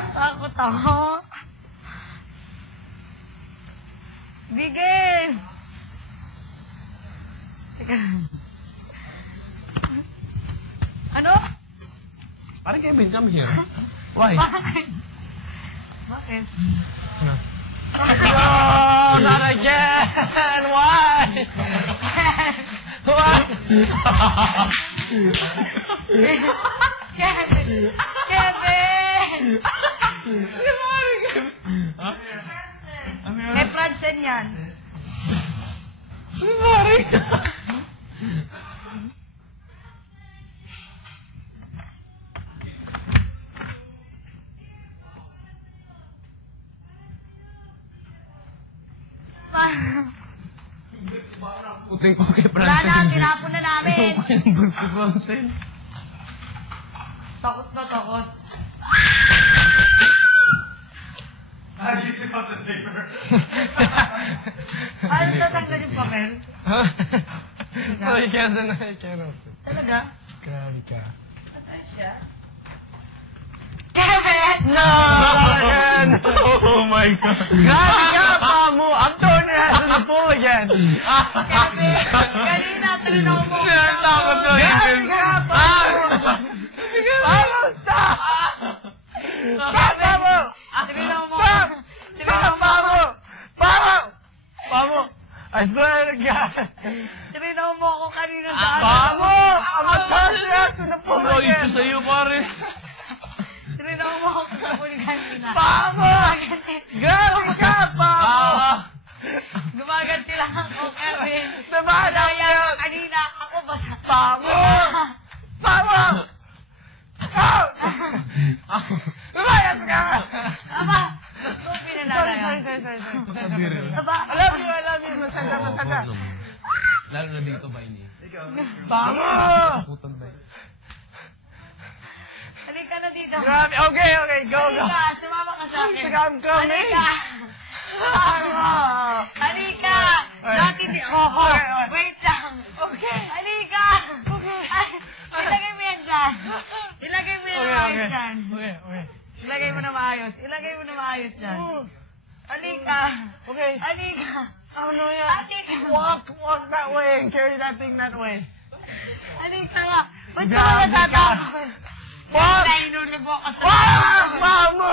Takot ako. Bigay! Teka. Ano? Parang Kevin, come here. Why? Bakit? Bakit? No, not again! Why? Why? Kevin! Kevin! Di ba rin Kevin? Ha? Kay Franzen yan. Di ba rin? Puting ko kay Franzen. Wala na, tinapon na namin. Ikaw pa yung number kay Franzen. Takot na takot. Nag-isip out the paper. Ano tatanggal yung papel? So, you cannot. Talaga? Grabe ka. Patay siya? Kevin! No! Again! Oh my God! Grabe ka, Pamu! I'm throwing your ass in the pool again! Kevin! Kanina, tinanong mo. Takot ko yun! Grabe ka, Pamu! Pamu, stop! Pamu! Tinanong mo. Stop, Pamu! Pamu! Pamu! I swear to God! Tinanong mo ako kanina sa ano. Pamu! I'm gonna toss your ass in the pool Ito again! sa'yo, pare. Tinanong mo ako sa pool kanina. Pamu! Grabe ka, Pamu! Gumaganti lang ako, Kevin. Naman Daya kanina, ako basta. Pamu! Pamu! Oh! Lumayas ka! Aba! Kung pinanalayan. Sorry. Aba! I love you. Masada. Lalo na dito, Baini. Pamu! Putan ba? Halika na dito. Grabe. Okay. Go. Halika, sumama ka sa akin. Sige, I'm coming. Halika! Pamu! Halika! Dati di... Okay. Wait lang. Okay. Halika! Ay, ilagay mo yan dyan. Ilagay mo yan na maayos dyan. Okay. Ilagay mo na maayos. Ilagay mo na maayos dyan. Halika! Okay. Halika! Oh no, yeah. Halika! Walk that way and carry that thing that way. Halika nga! Ba't ka Grabe ba ka. natatakot? Walk! Nainulog mo ako sa... Walk! Pamu!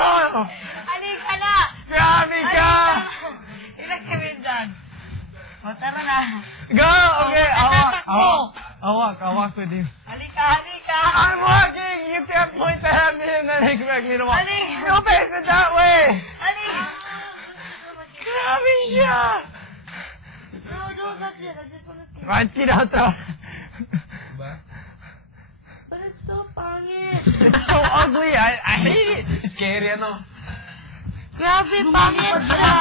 Halika na! Grabe ka! Ilagay mo yan dyan. O, tara na. Go! Okay, Tatakbo! I'll walk with you. Halika! I'm walking! You can't point to at me and then expect me to walk. Halika! No, face it that way! Halika! Grabe siya! No, don't touch it. I just wanna see. Right, kinata. But it's so pangit. It's so ugly. I hate it. Scary, ano? Grabe, pangit siya.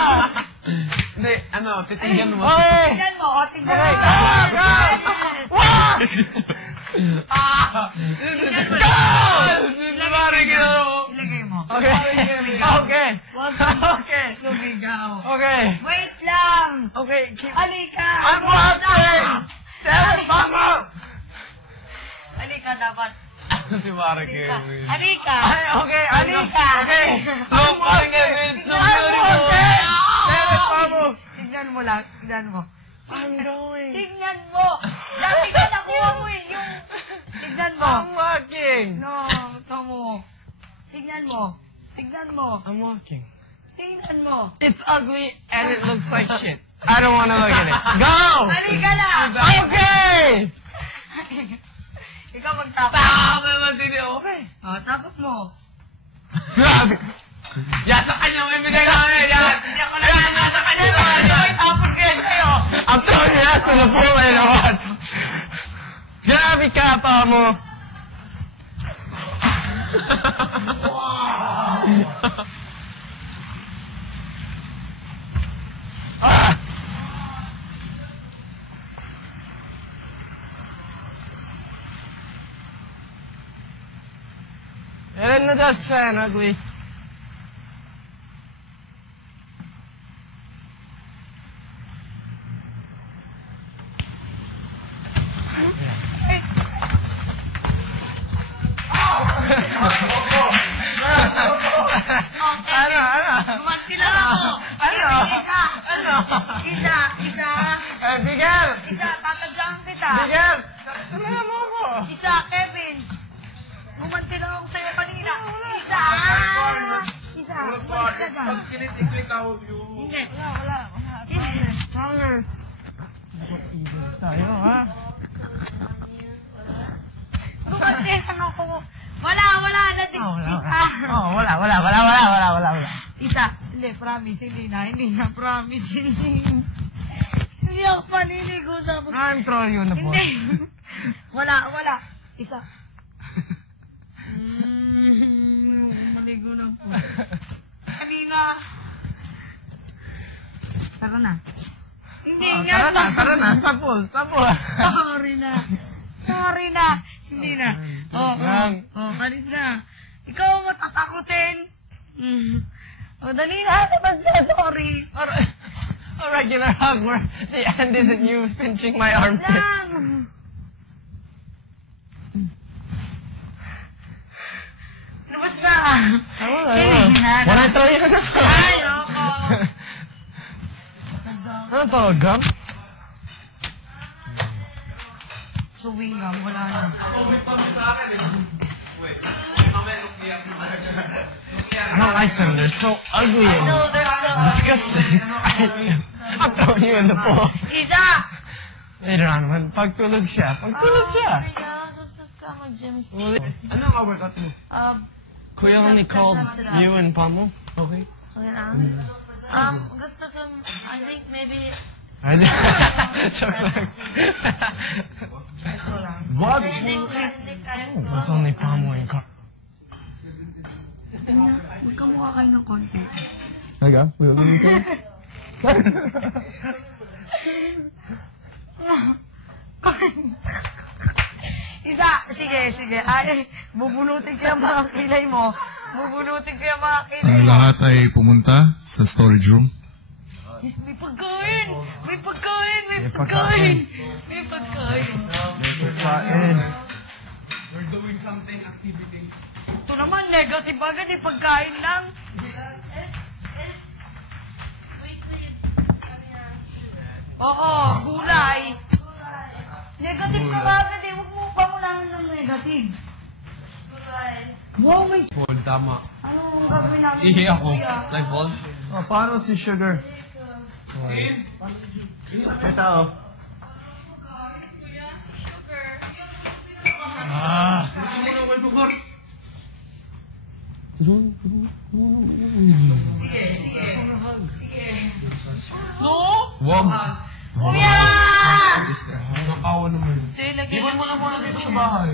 Hindi, ano, titingnan mo. Okay! Tingnan mo, o, tingnan mo Okay, siya. Walk! Ilagay mo. Okay. Okay. Huwag kang Okay. sumigaw. Okay. Wait lang. Okay. Keep... Halika. I'm walking! Tell it, Mama! Halika, dapat. Si Mara Kevin. Halika. Okay, Halika. Okay. Look, Mara Kevin, it's so I'm beautiful. walking! Tell it, Mama! Tignan mo lang. Tignan mo. I'm going. Tignan mo. Dati ka nakuha mo eh. Yung... Tignan mo. I'm walking. No, ito mo. Tignan mo. Tignan mo. I'm walking. Tignan mo. It's ugly and it looks like shit. I don't want to look at it. Go! Halika na. Okay! Ikaw magtapos. Tama naman din yun. Okay. O, tapos mo. Grabe. Yan sa kanya, may bigay namin. Yan. Hindi ako Yan, nasa kanya naman. Ay, tapon kayo sa'yo. I'm throwing your ass in the pool and what? Grabe ka, Pamo. Ah! And the dust fan, ugly. Gumanti lang ako. Ano? Isa. Ano? Isa. Bigel! Isa, tatadyakan kita. Bigel! Tulungan mo ako! Isa, Kevin. Gumanti lang ako sa'yo kanina. Isa. Isa. Umalis ka dyan. Kilit-iklik ako yung... Hindi. Wala. Promise. Tayo, ha? Gumanti lang ako. Wala. Wala. Isa. Hindi, promise. Hindi na. Promise. Hindi ako paninigo sa... I'm throwing you on the ball. Hindi. Wala. Isa. Maligo na po. Kanina. Tara na. Hindi nga. Tara na. Sapol. Sorry na. Hindi na. Alis na. Ikaw matatakutin. Dali na. Basta sorry. A regular hug where the end isn't you pinching my armpit. Lang. Labas na. Wanna throw you on the ball? Ay, ako. Ano to? Gum? Suwing lang. Wala na. Covid pa mo sa akin eh. Wait. Mamaya lukiyak. I don't like them. They're so ugly and disgusting. I'm throwing you in the pool. Isa. Later on, when pagtulog siya. Gusto ka mag-gym. Anong ka-workout mo? Kuya only called you and Pamo? Okay. Okay lang. Gusto ko, I think maybe... Joke lang. Ito lang. What? Hindi kaya ko. It was only Pamo and Carl. Magkamukha kayo ng konti. Talaga? Kuya only called? Isa, sige. Ay, bubunutin ko yung mga kilay mo. Ang lahat ay pumunta sa storage room. Yes, may pagkain. We're doing something, activity. Ito naman, negative agad. Pagkain lang. Oo, gulay. Negative ka agad eh. Huwag mo pa mo lang ng negative. Wow, may... Paul, tama. Anong gagawin namin? Ihi ako. Like Paul? Oh, paano si Sugar? Ito. No? Wag. Kuya! Nakawa naman. Hindi, lagyan Iwan mo na muna dito sa bahay.